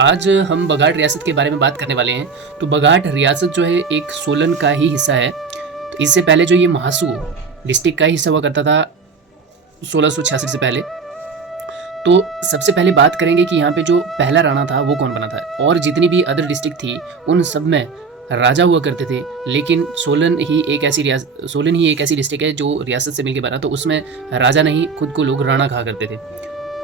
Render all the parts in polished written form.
आज हम बगाड़ रियासत के बारे में बात करने वाले हैं। तो बगाड़ रियासत जो है एक सोलन का ही हिस्सा है। तो इससे पहले जो ये महासू डिस्ट्रिक्ट का ही हिस्सा हुआ करता था 1666 से पहले। तो सबसे पहले बात करेंगे कि यहाँ पे जो पहला राणा था वो कौन बना था, और जितनी भी अदर डिस्ट्रिक्ट थी उन सब में राजा हुआ करते थे। लेकिन सोलन ही एक ऐसी डिस्ट्रिक्ट है जो रियासत से मिलकर बना, तो उसमें राजा नहीं, खुद को लोग राणा कहा करते थे।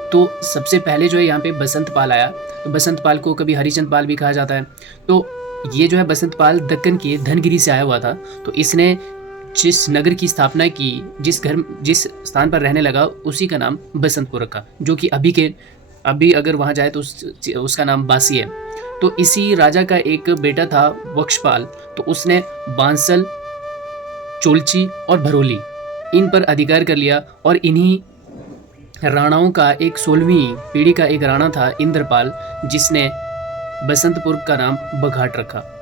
तो सबसे पहले जो है यहाँ पे बसंत पाल आया। तो बसंत पाल को कभी हरिचंद पाल भी कहा जाता है। तो ये जो है बसंत पाल दक्कन के धनगिरी से आया हुआ था। तो इसने जिस नगर की स्थापना की, जिस स्थान पर रहने लगा, उसी का नाम बसंतपुर रखा, जो कि अभी अगर वहाँ जाए तो उसका नाम बासी है। तो इसी राजा का एक बेटा था वक्षपाल। तो उसने बांसल, चोलची और भरोली इन पर अधिकार कर लिया, और इन्हीं राणाओं का एक 16वीं पीढ़ी का एक राणा था इंद्रपाल, जिसने बसंतपुर का नाम बघाट रखा।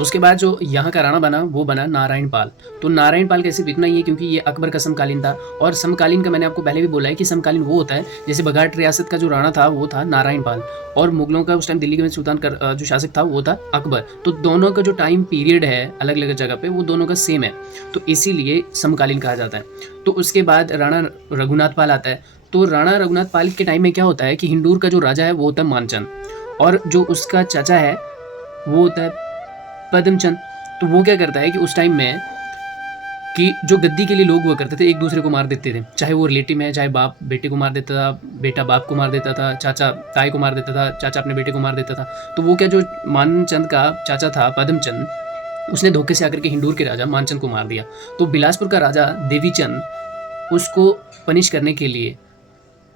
उसके बाद जो यहाँ का राणा बना वो बना नारायण पाल। तो नारायण पाल कैसे इतना ही है क्योंकि ये अकबर का समकालीन था। और समकालीन का मैंने आपको पहले भी बोला है कि समकालीन वो होता है, जैसे बघाट रियासत का जो राणा था वो था नारायण पाल, और मुगलों का उस टाइम दिल्ली के सुल्तान का जो शासक था वो था अकबर। तो दोनों का जो टाइम पीरियड है अलग अलग जगह पे, वो दोनों का सेम है, तो इसीलिए समकालीन कहा जाता है। तो उसके बाद राणा रघुनाथ पाल आता है। तो राणा रघुनाथ पाल के टाइम में क्या होता है कि हिंदूर का जो राजा है वो होता है मानचंद, और जो उसका चाचा है वो होता है पद्मचंद। तो वो क्या करता है कि उस टाइम में कि जो गद्दी के लिए लोग हुआ करते थे एक दूसरे को मार देते थे, चाहे वो रिलेटिव में, चाहे बाप बेटे को मार देता था, बेटा बाप को मार देता था, चाचा ताई को मार देता था, चाचा अपने बेटे को मार देता था। तो वो क्या, जो मानचंद का चाचा था पद्मचंद, उसने धोखे से आकर के हिंदूर के राजा मानचंद को मार दिया। तो बिलासपुर का राजा देवीचंद उसको पनिश करने के लिए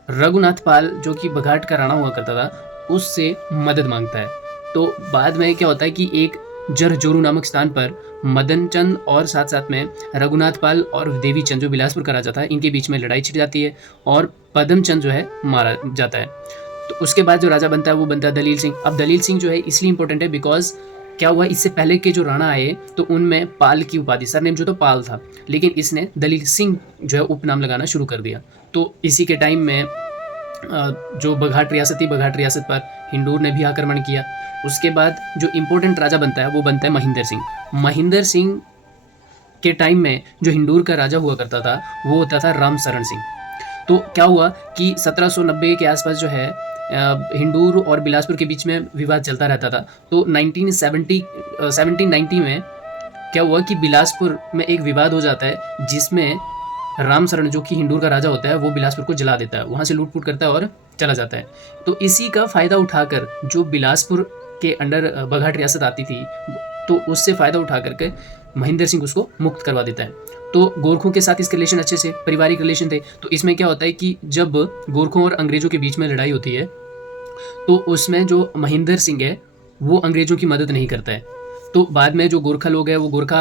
रघुनाथ पाल, जो कि बघाट का राणा हुआ करता था, उससे मदद मांगता है। तो बाद में क्या होता है कि एक जरजोरू नामक स्थान पर मदन चंद और साथ साथ में रघुनाथ पाल और देवी चंद जो बिलासपुर का राजा था, इनके बीच में लड़ाई छिड़ जाती है और पद्म चंद जो है मारा जाता है। तो उसके बाद जो राजा बनता है वो बनता है दलील सिंह। अब दलील सिंह जो है इसलिए इंपॉर्टेंट है बिकॉज क्या हुआ, इससे पहले के जो राणा आए तो उनमें पाल की उपाधि, सरनेम जो तो पाल था, लेकिन इसने दलील सिंह जो है उपनाम लगाना शुरू कर दिया। तो इसी के टाइम में जो बघाट रियासत थी, बघाट रियासत पर हिंदूर ने भी आक्रमण किया। उसके बाद जो इम्पोर्टेंट राजा बनता है वो बनता है महेंद्र सिंह। महेंद्र सिंह के टाइम में जो हिंदूर का राजा हुआ करता था वो होता था राम शरण सिंह। तो क्या हुआ कि 1790 के आसपास जो है हिंदूर और बिलासपुर के बीच में विवाद चलता रहता था। तो 1790 में क्या हुआ कि बिलासपुर में एक विवाद हो जाता है, जिसमें रामशरण जो कि हिंदूर का राजा होता है वो बिलासपुर को जला देता है, वहाँ से लूट-फूट करता है और चला जाता है। तो इसी का फ़ायदा उठाकर जो बिलासपुर के अंडर बघाट रियासत आती थी, तो उससे फ़ायदा उठा करके महेंद्र सिंह उसको मुक्त करवा देता है। तो गोरखों के साथ इसके रिलेशन अच्छे से पारिवारिक रिलेशन थे। तो इसमें क्या होता है कि जब गोरखों और अंग्रेज़ों के बीच में लड़ाई होती है तो उसमें जो महेंद्र सिंह है वो अंग्रेज़ों की मदद नहीं करता है। तो बाद में जो गोरखा लोग हैं वो गोरखा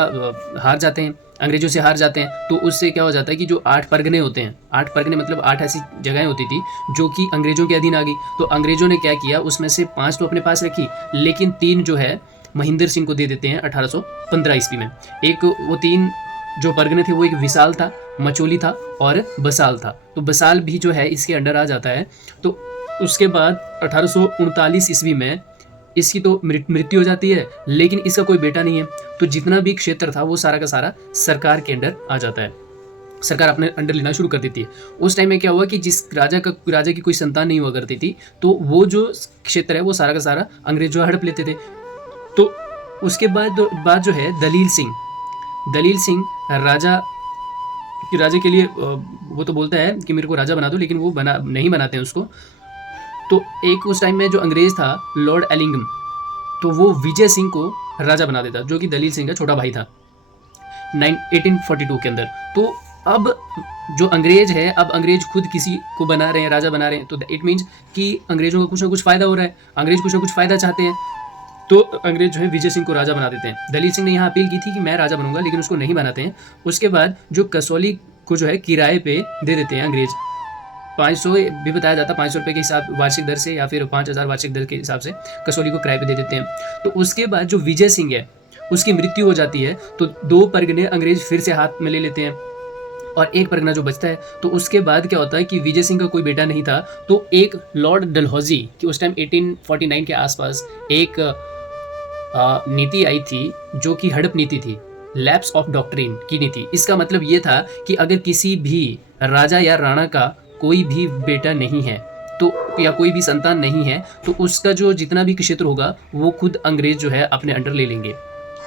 हार जाते हैं, अंग्रेज़ों से हार जाते हैं। तो उससे क्या हो जाता है कि जो 8 परगने होते हैं, 8 परगने मतलब 8 ऐसी जगहें होती थी जो कि अंग्रेज़ों के अधीन आ गई। तो अंग्रेज़ों ने क्या किया, उसमें से 5 तो अपने पास रखी, लेकिन 3 जो है महेंद्र सिंह को दे देते हैं 1815 ईस्वी में। एक वो 3 जो परगने थे वो एक विशाल था, मचोली था और बसाल था। तो बसाल भी जो है इसके अंडर आ जाता है। तो उसके बाद 1839 ईस्वी में इसकी तो मृत्यु हो जाती है, लेकिन इसका कोई बेटा नहीं है। तो जितना भी क्षेत्र था वो सारा का सारा सरकार के अंडर आ जाता है, सरकार अपने अंडर लेना शुरू कर देती है। उस टाइम में क्या हुआ कि जिस राजा की कोई संतान नहीं हुआ करती थी, तो वो जो क्षेत्र है वो सारा का सारा अंग्रेज जो हड़प लेते थे। तो उसके बाद जो है दलील सिंह राजा के लिए वो तो बोलता है कि मेरे को राजा बना दो, लेकिन वो नहीं बनाते हैं उसको। तो एक उस टाइम में जो अंग्रेज था लॉर्ड एलिंगम, तो वो विजय सिंह को राजा बना देता, जो कि दलील सिंह का छोटा भाई था 1842 के अंदर। तो अब जो अंग्रेज है, अब अंग्रेज खुद किसी को बना रहे हैं, राजा बना रहे हैं, तो इट मीन्स कि अंग्रेजों को कुछ ना कुछ फ़ायदा हो रहा है, अंग्रेज कुछ ना कुछ फ़ायदा चाहते हैं। तो अंग्रेज जो है विजय सिंह को राजा बना देते हैं। दलील सिंह ने यहाँ अपील की थी कि मैं राजा बनूंगा, लेकिन उसको नहीं बनाते हैं। उसके बाद जो कसौली को जो है किराए पे दे देते हैं अंग्रेज, 500 भी बताया जाता है, 500 रुपये के हिसाब वार्षिक दर से, या फिर 5000 वार्षिक दर के हिसाब से कसौली को किराए पे दे देते हैं। तो उसके बाद जो विजय सिंह है उसकी मृत्यु हो जाती है। तो 2 परगने अंग्रेज फिर से हाथ में ले लेते हैं और एक परगना जो बचता है, तो उसके बाद क्या होता है कि विजय सिंह का कोई बेटा नहीं था, तो एक लॉर्ड डलहौजी कि उस टाइम 1849 के आसपास एक नीति आई थी जो कि हड़प नीति थी, लैप्स ऑफ डॉक्ट्रिन की नीति। इसका मतलब ये था कि अगर किसी भी राजा या राणा का कोई भी बेटा नहीं है तो या कोई भी संतान नहीं है, तो उसका जो जितना भी क्षेत्र होगा वो खुद अंग्रेज जो है अपने अंडर ले लेंगे।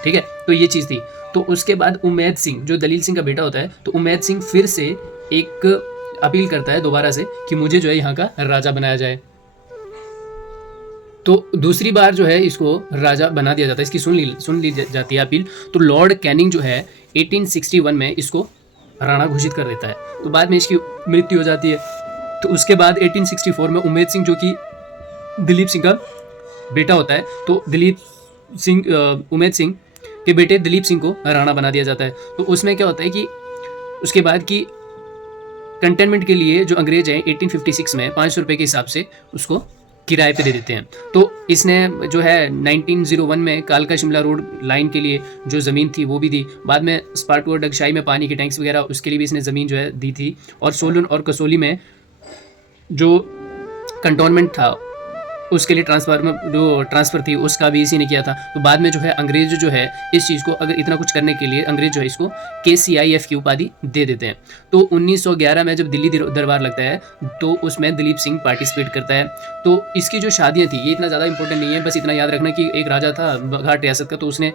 ठीक है, तो ये चीज़ थी। तो उसके बाद उमैद सिंह जो दलील सिंह का बेटा होता है, तो उमैद सिंह फिर से एक अपील करता है दोबारा से कि मुझे जो है यहाँ का राजा बनाया जाए। तो दूसरी बार जो है इसको राजा बना दिया जाता है, इसकी सुन ली जाती है अपील। तो लॉर्ड कैनिंग जो है 1861 में इसको राणा घोषित कर देता है। तो बाद में इसकी मृत्यु हो जाती है। तो उसके बाद 1864 में उमैद सिंह जो कि दिलीप सिंह का बेटा होता है, तो उमैद सिंह के बेटे दिलीप सिंह को राणा बना दिया जाता है। तो उसमें क्या होता है कि उसके बाद की कंटेनमेंट के लिए जो अंग्रेज हैं 1856 में 500 रुपये के हिसाब से उसको किराए पे दे देते हैं। तो इसने जो है 1901 में कालका शिमला रोड लाइन के लिए जो ज़मीन थी वो भी दी। बाद में स्पार्टू और डगशाई में पानी के टैंक्स वगैरह उसके लिए भी इसने ज़मीन जो है दी थी। और सोलन और कसोली में जो कंटोनमेंट था उसके लिए ट्रांसफ़र थी उसका भी इसी ने किया था। तो बाद में जो है अंग्रेज जो है इस चीज़ को अगर इतना कुछ करने के लिए अंग्रेज जो है इसको KCIF की उपाधि दे देते हैं। तो 1911 में जब दिल्ली दरबार लगता है तो उसमें दिलीप सिंह पार्टिसिपेट करता है। तो इसकी जो शादियाँ थी ये इतना ज़्यादा इंपॉर्टेंट नहीं है, बस इतना याद रखना कि एक राजा था बघाट रियासत का, तो उसने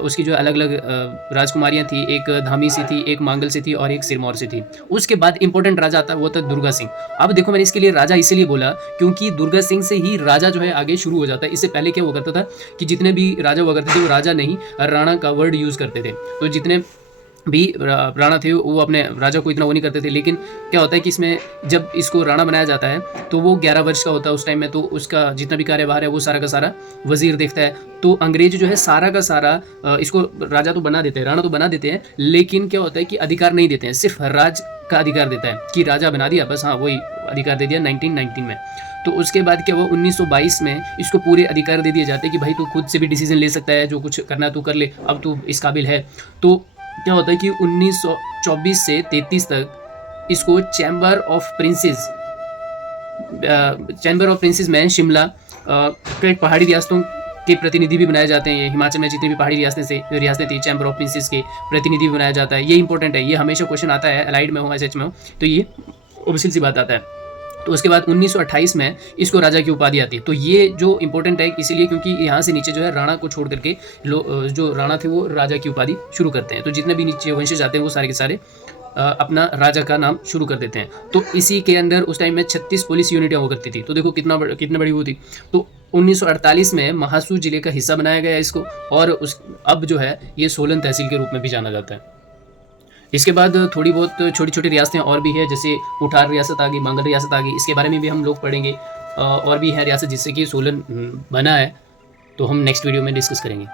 उसकी जो अलग अलग राजकुमारियाँ थी, एक धामी सी थी, एक मांगल सी थी और एक सिरमौर सी थी। उसके बाद इंपॉर्टेंट राजा आता है वो था दुर्गा सिंह। अब देखो मैंने इसके लिए राजा इसीलिए बोला क्योंकि दुर्गा सिंह से ही राजा जो है आगे शुरू हो जाता है। इससे पहले क्या हुआ करता था कि जितने भी राजा हुआ करते थे वो राजा नहीं राणा का वर्ड यूज़ करते थे। तो जितने भी राणा थे वो अपने राजा को इतना वो नहीं करते थे। लेकिन क्या होता है कि इसमें जब इसको राणा बनाया जाता है तो वो 11 वर्ष का होता है उस टाइम में, तो उसका जितना भी कार्यभार है वो सारा का सारा वजीर देखता है। तो अंग्रेज जो है सारा का सारा इसको राजा तो बना देते हैं, राणा तो बना देते हैं, लेकिन क्या होता है कि अधिकार नहीं देते हैं, सिर्फ राज का अधिकार देता है कि राजा बना दिया बस, हाँ वही अधिकार दे दिया 1919 में। तो उसके बाद क्या हुआ 1922 में इसको पूरे अधिकार दे दिए जाते हैं कि भाई तू खुद से भी डिसीजन ले सकता है, जो कुछ करना है तू कर ले, अब तू इस काबिल है। तो क्या होता है कि 1924 से 33 तक इसको चैम्बर ऑफ प्रिंसेस में शिमला के पहाड़ी रियासतों के प्रतिनिधि भी बनाए जाते हैं। ये हिमाचल में जितनी भी पहाड़ी रियासतें थी चैम्बर ऑफ प्रिंसेस के प्रतिनिधि भी बनाया जाता है। ये इंपॉर्टेंट है, ये हमेशा क्वेश्चन आता है, अलाइड में हो SH में हो, तो ये ऑब्वियसली सी बात आता है। तो उसके बाद 1928 में इसको राजा की उपाधि आती है। तो ये जो इंपॉर्टेंट है इसीलिए क्योंकि यहाँ से नीचे जो है राणा को छोड़ करके जो राणा थे वो राजा की उपाधि शुरू करते हैं। तो जितने भी नीचे वंशज आते हैं वो सारे के सारे अपना राजा का नाम शुरू कर देते हैं। तो इसी के अंदर उस टाइम में 36 पुलिस यूनिटें हुआ करती थी। तो देखो कितनी बड़ी वो थी। तो 1948 में महासू जिले का हिस्सा बनाया गया इसको, और अब जो है ये सोलन तहसील के रूप में भी जाना जाता है। इसके बाद थोड़ी बहुत छोटी छोटी रियासतें और भी है, जैसे उठार रियासत आ गई, मंगल रियासत आ गई, इसके बारे में भी हम लोग पढ़ेंगे। और भी है रियासत जिससे कि सोलन बना है, तो हम नेक्स्ट वीडियो में डिस्कस करेंगे।